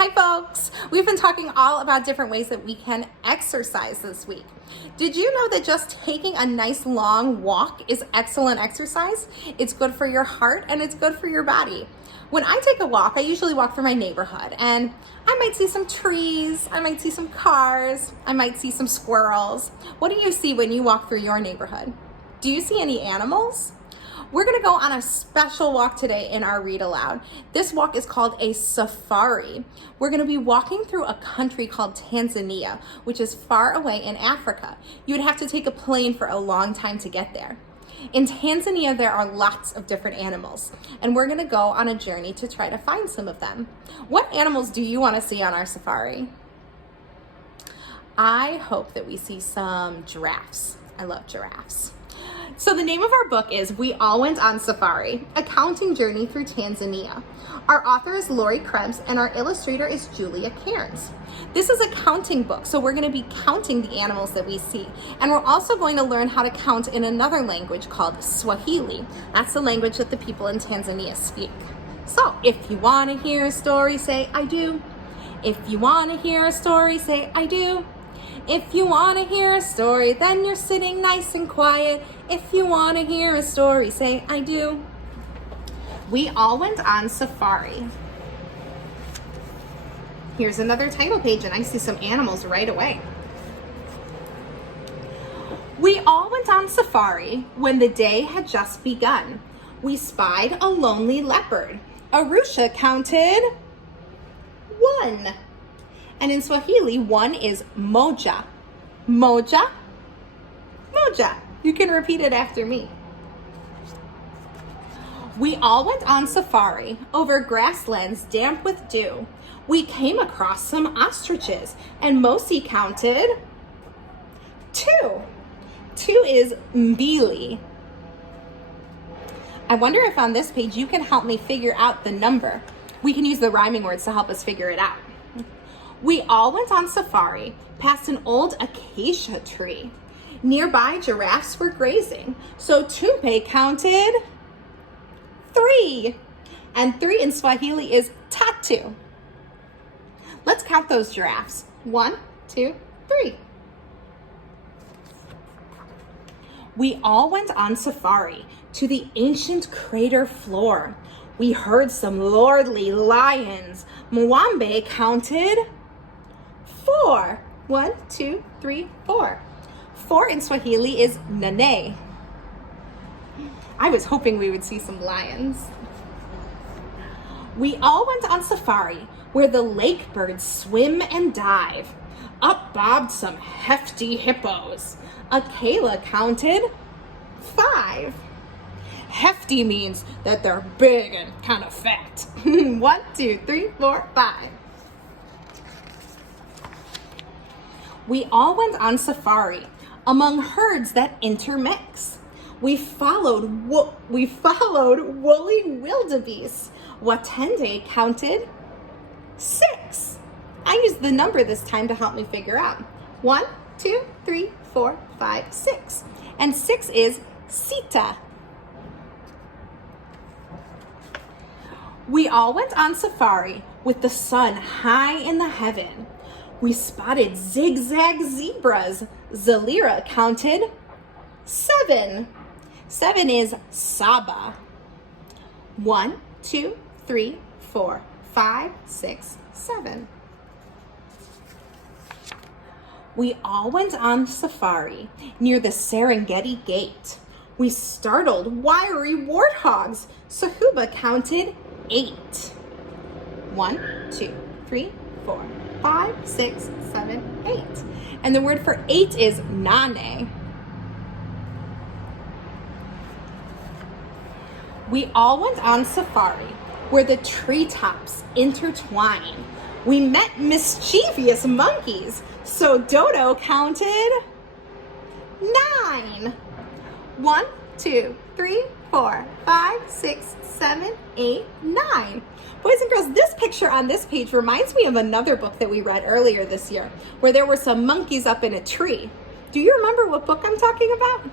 Hi folks! We've been talking all about different ways that we can exercise this week. Did you know that just taking a nice long walk is excellent exercise? It's good for your heart and it's good for your body. When I take a walk, I usually walk through my neighborhood and I might see some trees, I might see some cars, I might see some squirrels. What do you see when you walk through your neighborhood? Do you see any animals? We're gonna go on a special walk today in our read aloud. This walk is called a safari. We're gonna be walking through a country called Tanzania, which is far away in Africa. You would have to take a plane for a long time to get there. In Tanzania, there are lots of different animals, and we're gonna go on a journey to try to find some of them. What animals do you wanna see on our safari? I hope that we see some giraffes. I love giraffes. So the name of our book is We All Went on Safari, A Counting Journey Through Tanzania. Our author is Lori Krebs and our illustrator is Julia Cairns. This is a counting book, so we're going to be counting the animals that we see. And we're also going to learn how to count in another language called Swahili. That's the language that the people in Tanzania speak. So if you want to hear a story, say I do. If you want to hear a story, say I do. If you want to hear a story, then you're sitting nice and quiet. If you want to hear a story, say, I do. We all went on safari. Here's another title page, and I see some animals right away. We all went on safari when the day had just begun. We spied a lonely leopard. Arusha counted 1. And in Swahili, 1 is moja. Moja, moja. You can repeat it after me. We all went on safari over grasslands damp with dew. We came across some ostriches, and Mosi counted 2. 2 is mbili. I wonder if on this page you can help me figure out the number. We can use the rhyming words to help us figure it out. We all went on safari past an old acacia tree. Nearby, giraffes were grazing, so Tumpe counted 3. And 3 in Swahili is tatu. Let's count those giraffes. 1, 2, 3. We all went on safari to the ancient crater floor. We heard some lordly lions. Mwambe counted 4. 1, 2, 3, 4. 4 in Swahili is nane. I was hoping we would see some lions. We all went on safari where the lake birds swim and dive. Up bobbed some hefty hippos. Akela counted 5. Hefty means that they're big and kind of fat. 1, 2, 3, 4, 5. We all went on safari among herds that intermix. We followed woolly wildebeest. Watende counted 6. I used the number this time to help me figure out. 1, 2, 3, 4, 5, 6. And 6 is sita. We all went on safari with the sun high in the heaven. We spotted zigzag zebras. Zalira counted 7. 7 is Saba. 1, 2, 3, 4, 5, 6, 7. We all went on safari near the Serengeti Gate. We startled wiry warthogs. Sahuba counted 8. 1, 2, 3, 4, 5, 6, 7, 8. And the word for 8 is nane. We all went on safari where the treetops intertwine. We met mischievous monkeys, so Dodo counted 9. 1, 2, 3, 4, 5, 6, 7, 8, 9. Boys and girls, this picture on this page reminds me of another book that we read earlier this year, where there were some monkeys up in a tree. Do you remember what book I'm talking about?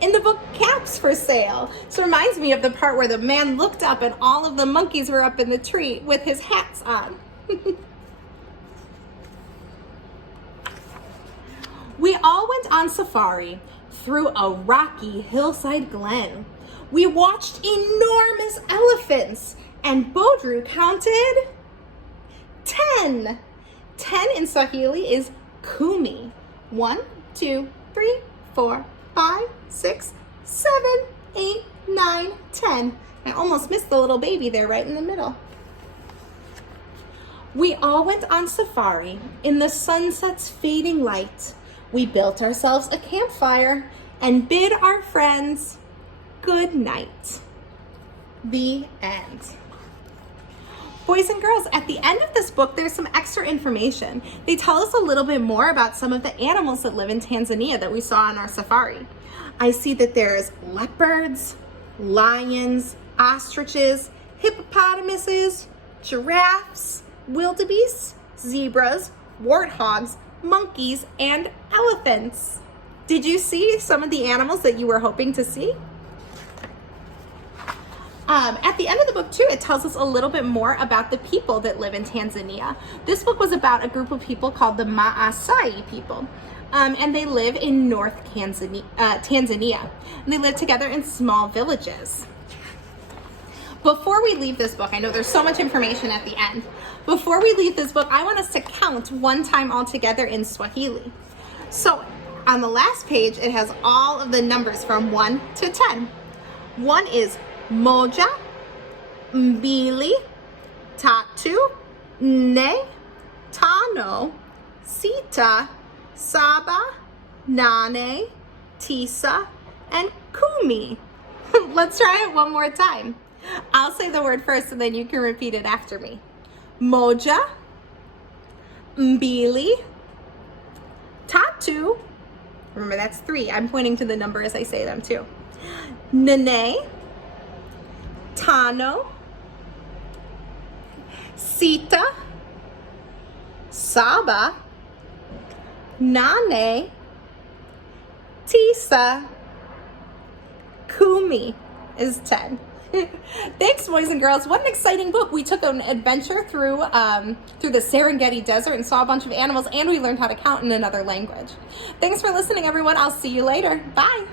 in the book Caps for Sale. So it reminds me of the part where the man looked up and all of the monkeys were up in the tree with his hats on. We all went on safari through a rocky hillside glen. We watched enormous elephants, and Bodru counted 10. 10 in Swahili is kumi. 1, 2, 3, 4, 5, 6, 7, 8, 9, 10. I almost missed the little baby there right in the middle. We all went on safari in the sunset's fading light. We built ourselves a campfire and bid our friends good night. The end. Boys and girls, at the end of this book, there's some extra information. They tell us a little bit more about some of the animals that live in Tanzania that we saw on our safari. I see that there's leopards, lions, ostriches, hippopotamuses, giraffes, wildebeests, zebras, warthogs, monkeys, and elephants. Did you see some of the animals that you were hoping to see? At the end of the book too, it tells us a little bit more about the people that live in Tanzania. This book was about a group of people called the Maasai people. And they live in North Tanzania. And they live together in small villages. Before we leave this book, I know there's so much information at the end. Before we leave this book, I want us to count one time all together in Swahili. So on the last page, it has all of the numbers from 1 to 10. 1 is moja, mbili, tatu, nne, tano, sita, saba, nane, tisa, and kumi. Let's try it one more time. I'll say the word first and then you can repeat it after me. Moja, mbili, tatu, remember that's 3. I'm pointing to the number as I say them too. Nene, tano, sita, saba, nane, tisa, kumi is 10. Thanks, boys and girls. What an exciting book. We took an adventure through the Serengeti Desert and saw a bunch of animals, and we learned how to count in another language. Thanks for listening, everyone. I'll see you later. Bye.